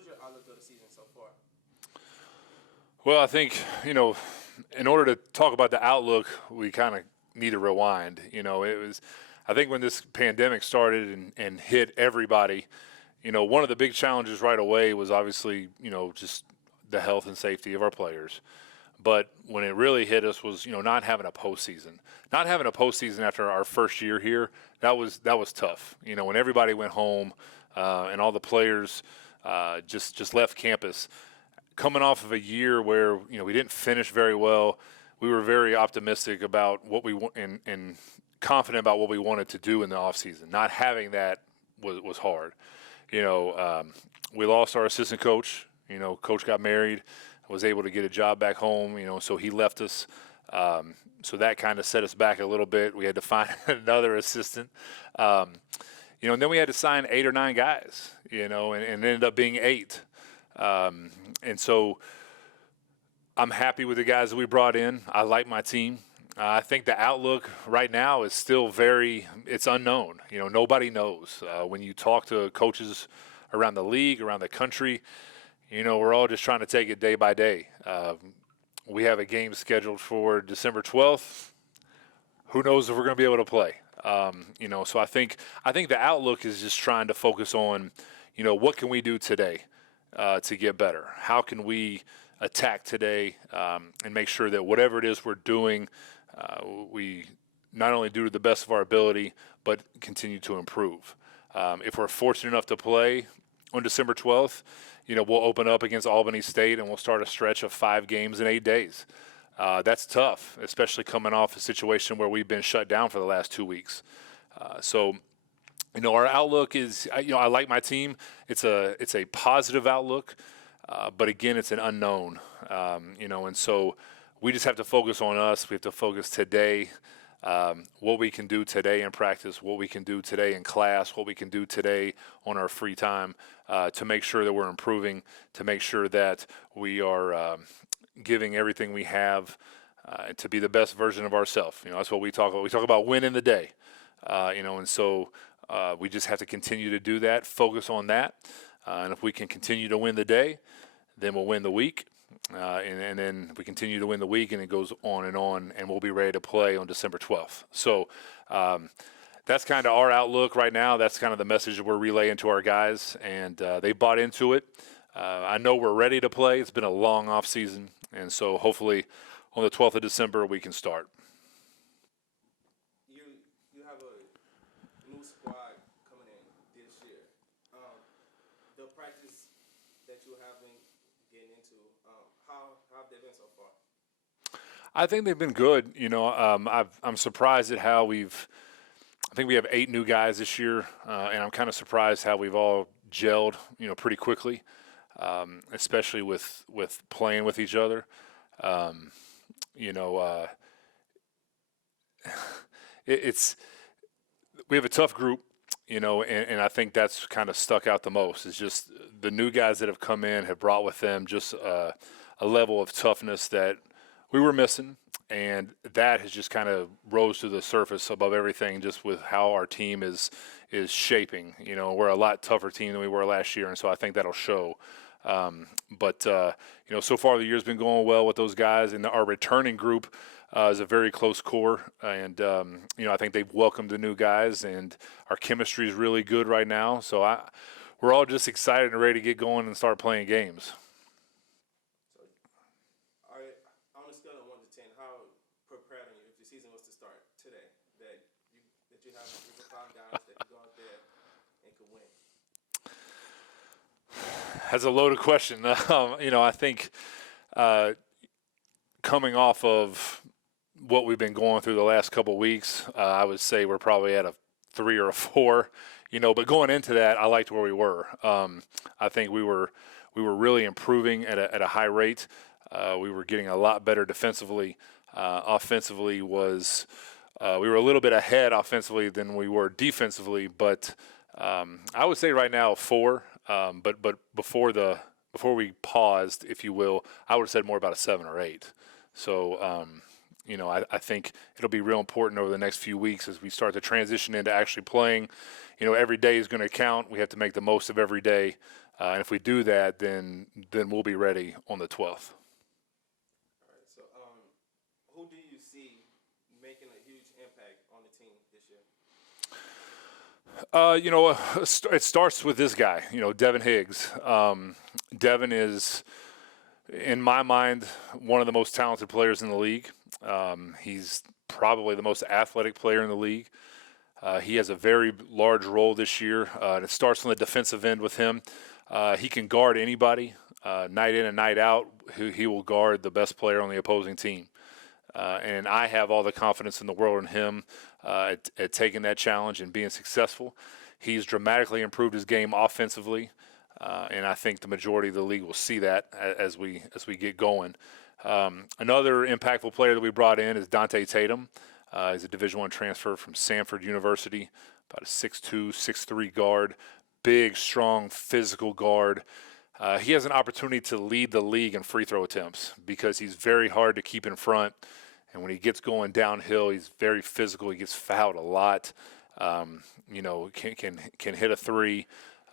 what's your outlook of the season so far? Well, I think, in order to talk about the outlook, we kind of need to rewind. I think when this pandemic started and hit everybody, one of the big challenges right away was obviously, just the health and safety of our players. But when it really hit us was, not having a postseason. Not having a postseason after our first year here, that was tough. When everybody went home and all the players just left campus, coming off of a year where we didn't finish very well, we were very optimistic about what we want and confident about what we wanted to do in the offseason. Not having that was hard. We lost our assistant coach. Coach got married, was able to get a job back home. So he left us. So that kind of set us back a little bit. We had to find another assistant. And then we had to sign 8 or 9 guys. And it ended up being 8. And so I'm happy with the guys that we brought in. I like my team. I think the outlook right now is still it's unknown. Nobody knows. When you talk to coaches around the league, around the country, we're all just trying to take it day by day. We have a game scheduled for December 12th. Who knows if we're going to be able to play? So I think the outlook is just trying to focus on, what can we do today to get better? How can we attack today and make sure that whatever it is we're doing, we not only do to the best of our ability, but continue to improve. If we're fortunate enough to play on December 12th, we'll open up against Albany State and we'll start a stretch of 5 games in 8 days. That's tough, especially coming off a situation where we've been shut down for the last 2 weeks. So our outlook is, I like my team. It's a positive outlook, but again, it's an unknown. And so we just have to focus on us. We have to focus today, what we can do today in practice, what we can do today in class, what we can do today on our free time to make sure that we're improving, to make sure that we are giving everything we have to be the best version of ourselves. That's what we talk about. We talk about winning the day, and so we just have to continue to do that, focus on that. And if we can continue to win the day, then we'll win the week. And then if we continue to win the week and it goes on, and we'll be ready to play on December 12th. So that's kind of our outlook right now. That's kind of the message that we're relaying to our guys, and they bought into it. I know we're ready to play. It's been a long off season, and so hopefully on the 12th of December we can start. You have a new squad coming in this year. The practice that you have been getting into, how have they been so far? I think they've been good. I'm surprised at how I think we have 8 new guys this year, and I'm kind of surprised how we've all gelled, pretty quickly, especially with playing with each other. We have a tough group, and I think that's kind of stuck out the most. It's just the new guys that have come in have brought with them just a level of toughness that we were missing, and that has just kind of rose to the surface above everything, just with how our team is shaping. We're a lot tougher team than we were last year, and so I think that'll show. But so far the year's been going well with those guys, and our returning group is a very close core, and I think they've welcomed the new guys, and our chemistry is really good right now. So we're all just excited and ready to get going and start playing games. So, on a scale of 1 to 10, how prepared are you if the season was to start today that you have a group of 5 guys that can go out there and could win? That's a loaded question. I think coming off of what we've been going through the last couple of weeks, I would say we're probably at a 3 or a 4. But going into that, I liked where we were. I think we were really improving at a high rate. We were getting a lot better defensively. Offensively we were a little bit ahead offensively than we were defensively, but I would say right now 4. But before we paused, if you will, I would have said more about a 7 or 8. So I think it'll be real important over the next few weeks as we start to transition into actually playing. Every day is going to count. We have to make the most of every day. And if we do that, then we'll be ready on the 12th. All right. So, who do you see making a huge impact on the team this year? It starts with this guy, Devin Higgs. Devin is, in my mind, one of the most talented players in the league. He's probably the most athletic player in the league. He has a very large role this year, and it starts on the defensive end with him. He can guard anybody, night in and night out. He will guard the best player on the opposing team. And I have all the confidence in the world in him at taking that challenge and being successful. He's dramatically improved his game offensively, and I think the majority of the league will see that as we get going. Another impactful player that we brought in is Dante Tatum. He's a Division I transfer from Samford University, about a 6'2", 6'3" guard, big, strong, physical guard. He has an opportunity to lead the league in free throw attempts because he's very hard to keep in front. And when he gets going downhill, he's very physical. He gets fouled a lot. Can hit a three,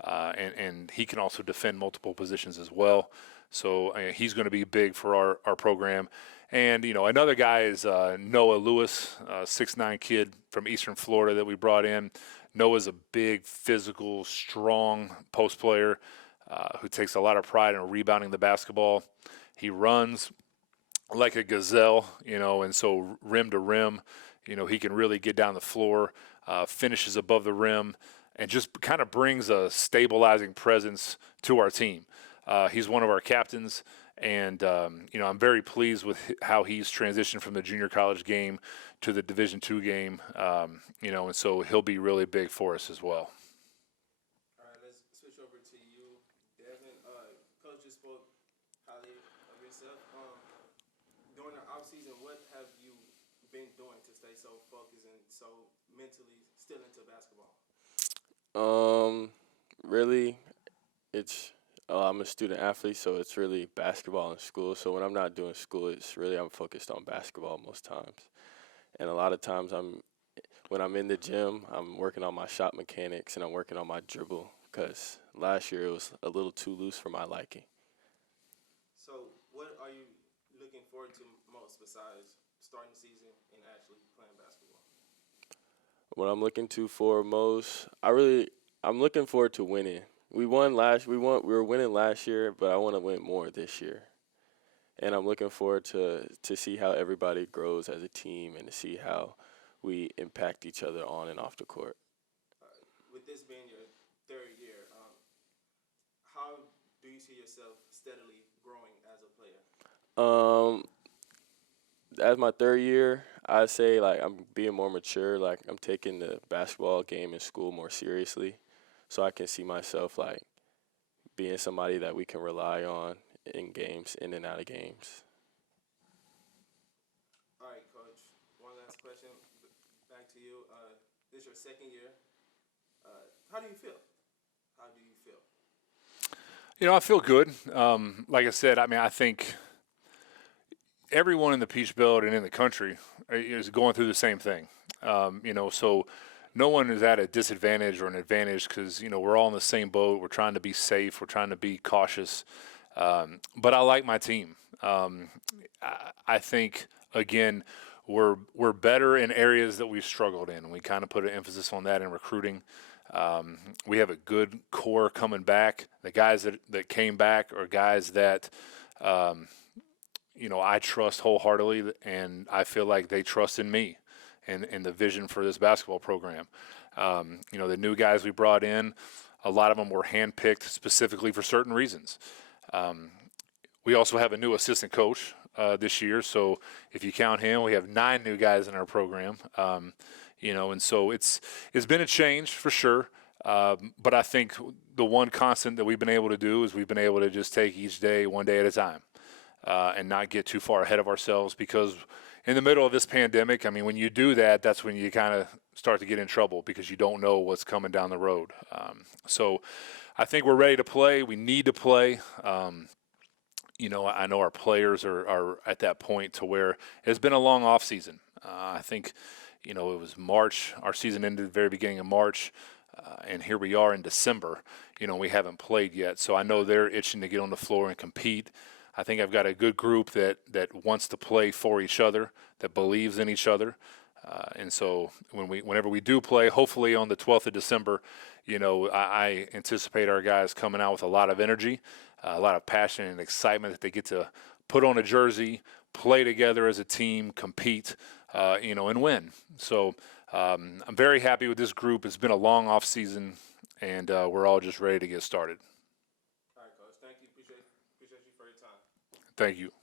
and he can also defend multiple positions as well. So he's going to be big for our program. And, another guy is Noah Lewis, 6'9" kid from Eastern Florida that we brought in. Noah's a big, physical, strong post player who takes a lot of pride in rebounding the basketball. He runs like a gazelle, and so rim to rim, he can really get down the floor, finishes above the rim, and just kind of brings a stabilizing presence to our team. He's one of our captains, and I'm very pleased with how he's transitioned from the junior college game to the Division II game, and so he'll be really big for us as well. All right, let's switch over to you, Devin. Coach just spoke highly of yourself. During the off season, what have you been doing to stay so focused and so mentally still into basketball? Really, it's I'm a student athlete, so it's really basketball in school. So when I'm not doing school, I'm focused on basketball most times. And a lot of times when I'm in the gym, I'm working on my shot mechanics and I'm working on my dribble because last year it was a little too loose for my liking. So what are you looking forward to most besides starting the season and actually playing basketball? What I'm looking to for most, I'm looking forward to winning. We were winning last year, but I want to win more this year. And I'm looking forward to see how everybody grows as a team and to see how we impact each other on and off the court. With this being your third year, how do you see yourself steadily growing as a player? As my third year, I say I'm being more mature. I'm taking the basketball game in school more seriously, so I can see myself being somebody that we can rely on in games, in and out of games. All right, Coach. One last question. Back to you. This is your second year. How do you feel? How do you feel? I feel good. Like I said, I think everyone in the Peach Belt and in the country is going through the same thing. So no one is at a disadvantage or an advantage because, we're all in the same boat. We're trying to be safe. We're trying to be cautious. But I like my team. I think, again, we're better in areas that we've struggled in. We kind of put an emphasis on that in recruiting. We have a good core coming back. The guys that came back are guys that, I trust wholeheartedly, and I feel like they trust in me and the vision for this basketball program. The new guys we brought in, a lot of them were handpicked specifically for certain reasons. We also have a new assistant coach this year, so if you count him, we have 9 new guys in our program. And so it's been a change for sure. But I think the one constant that we've been able to do is we've been able to just take each day one day at a time and not get too far ahead of ourselves, because in the middle of this pandemic, when you do that, that's when you kind of start to get in trouble because you don't know what's coming down the road. So I think we're ready to play. We need to play. I know our players are at that point to where it's been a long off season. I think, it was March. Our season ended at the very beginning of March, and here we are in December. We haven't played yet, so I know they're itching to get on the floor and compete. I think I've got a good group that wants to play for each other, that believes in each other. And so whenever we do play, hopefully on the 12th of December, I anticipate our guys coming out with a lot of energy, a lot of passion and excitement that they get to put on a jersey, play together as a team, compete, and win. So I'm very happy with this group. It's been a long off season, and we're all just ready to get started. All right, Coach. Thank you. Appreciate you for your time. Thank you.